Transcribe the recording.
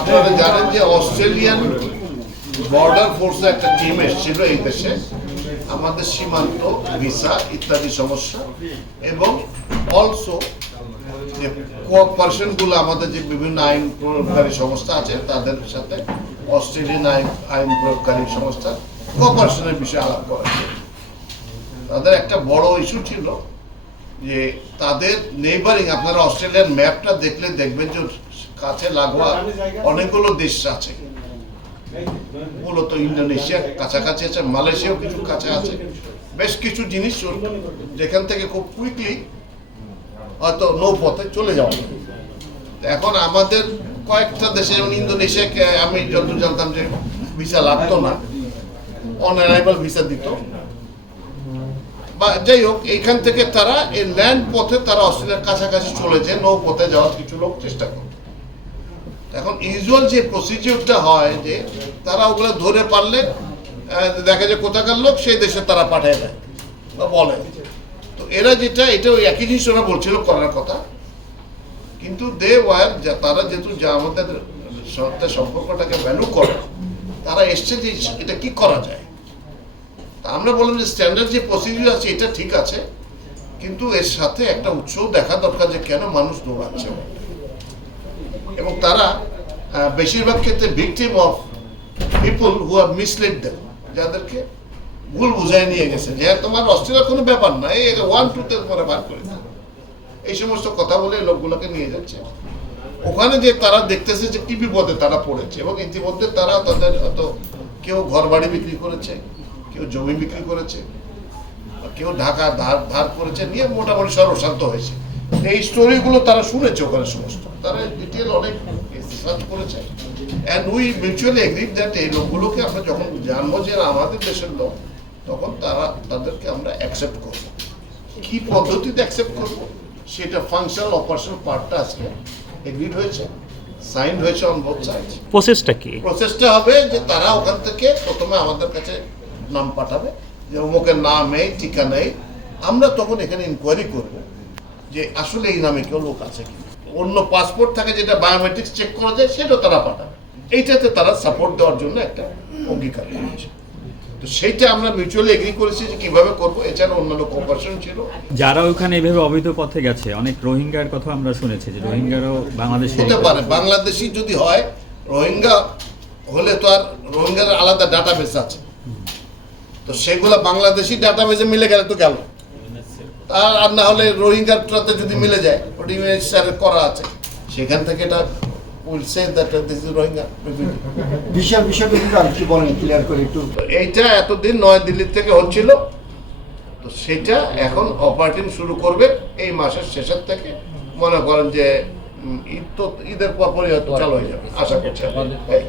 আপনারা জানেন যে অস্ট্রেলিয়ান বর্ডার ফোর্সে একটা টিম এসেছিল এই দেশে। আমাদের সীমান্ত, ভিসা ইত্যাদি সমস্যা এবং অলসো যে কোঅপারেশনগুলো আমাদের যে বিভিন্ন আইন প্রয়োগকারী সংস্থা আছে, তাদের সাথে অস্ট্রেলিয়ান আইন আইন প্রয়োগকারী সংস্থা কোঅপারেশনের বিষয়ে আলাপ করা তাদের একটা বড় ইস্যু ছিল যে তাদের নেইবারিং আপনারা অস্ট্রেলিয়ান ম্যাপটা দেখলে দেখবেন যে কাছে লাগোয়া অনেকগুলো দেশ আছে। মূলত ইন্দোনেশিয়া কাছাকাছি আছে, মালয়েশিয়াও কিছু কাছে আছে। বেশ কিছু জিনিস যেখান থেকে খুব কুইকলি হয়তো নৌপথে চলে যাওয়া। এখন আমাদের কয়েকটা দেশে, যেমন ইন্দোনেশিয়াকে আমি যত জানতাম যে ভিসা লাগতো না অন অ্যারাইভাল ভিসা দিত। বা যাই হোক, এইখান থেকে তারা এই ল্যান্ড পথে তারা অস্ট্রেলিয়ার কাছাকাছি চলেছে নৌ পথে যাওয়ার কিছু লোক চেষ্টা করে এখন ইউজুয়াল যে প্রসিজিওরটা হয় যে তারা ওগুলো ধরে পারলে দেখা যায় কোথাকার লোক সেই দেশে তারা পাঠিয়ে দেয় বা বলে। তো এরা যেটা, এটা ওই একই জিনিস ওরা বলছিল করার কথা। কিন্তু দে ওয়ার তারা যেহেতু যা আমাদের সাথে সম্পর্কটাকে ভ্যালু করে, তারা এসছে যে এটা কি করা যায়। তা আমরা বললাম যে স্ট্যান্ডার্ড যে প্রসিডিউর আছে, এটা ঠিক আছে, কিন্তু এর সাথে একটা উৎসও দেখা দরকার যে কেন মানুষ দৌড়াচ্ছে। এবং তারা বেশিরভাগ ক্ষেত্রে victim of people who have misled them যাদেরকে ভুল বুঝায় নিয়ে গেছে যে তোমার অস্ট্রেলিয়ার কোনো ব্যাপার না, এই ওয়ান টুতে তোমার বার করে এই সমস্ত কথা বলে লোকগুলোকে নিয়ে যাচ্ছে। ওখানে যে তারা দেখতেছে যে কি বিপদে তারা পড়েছে এবং ইতিমধ্যে তারা তাদের হয়তো কেউ ঘর বাড়ি বিক্রি করেছে, কেউ জমি বিক্রি করেছে কেউ ঢাকা ধার ধার করেছে, নিয়ে মোটামুটি সর্বশান্ত হয়েছে। এই স্টোরিগুলো তারা শুনেছে ওখানে সমস্ত। তারা ডিটেল অনেক সার্চ করেছে। And we mutually agreed that এই লোকগুলোকে আমরা যখন জানব যে আমাদের দেশের লোক তখন তারা তাদেরকে আমরা অ্যাকসেপ্ট করব। কি পদ্ধতিতে অ্যাকসেপ্ট করব? সেটা ফাংশনাল অপারেশনাল পার্টটা আজকে এগ্রিড হয়েছে সাইন হয়েছে অন বোথ সাইডস প্রসেসটা কি? প্রসেসটা হবে যে তারা ওখান থেকে প্রথমে আমাদের কাছে নাম পাঠাবে যে অমুকের নাম এই ঠিকানা নেই। আমরা তখন এখানে ইনকোয়ারি করব। যে আসলে এই নামে কেউ লোক আছে কি? অন্য পাসপোর্ট থাকে যেটা বায়োমেট্রিক্স চেক করা যায় সেটাও তারা পাঠাবে। এইটাতে তারা সাপোর্ট দেওয়ার জন্য একটা অঙ্গীকার করেছে। তো সেইটা আমরা মিউচুয়ালি এগ্রি করেছি যে কীভাবে করব এছাড়া অন্যান্য কোপারেশন ছিল। যারা ওখানে এভাবে অবৈধ পথে গেছে অনেক রোহিঙ্গার কথা আমরা শুনেছি যে রোহিঙ্গারাও বাংলাদেশে হতে পারে বাংলাদেশি যদি হয় রোহিঙ্গা হলে তো আর রোহিঙ্গার আলাদা ডাটাবেস আছে। তো সেগুলো বাংলাদেশি ডাটাবেসে মিলে গেলে তো গেল। তার আর না হলে রোহিঙ্গাটাতে যদি মিলে যায় ওটি স্যারের করা আছে। সেখান থেকে এটা will say that this is Rohingya বিশাল বিষয়টা কি বলেন ক্লিয়ার করে একটু। এইটা এতদিন নয় দিল্লি থেকে হচ্ছিল। তো সেটা এখন অপারেটিং শুরু করবে এই মাসের শেষের থেকে। মনে করেন যে ঈদ তো ঈদের পরপরই হয়তো চালু হয়ে যাবে। আশা করছি। এই।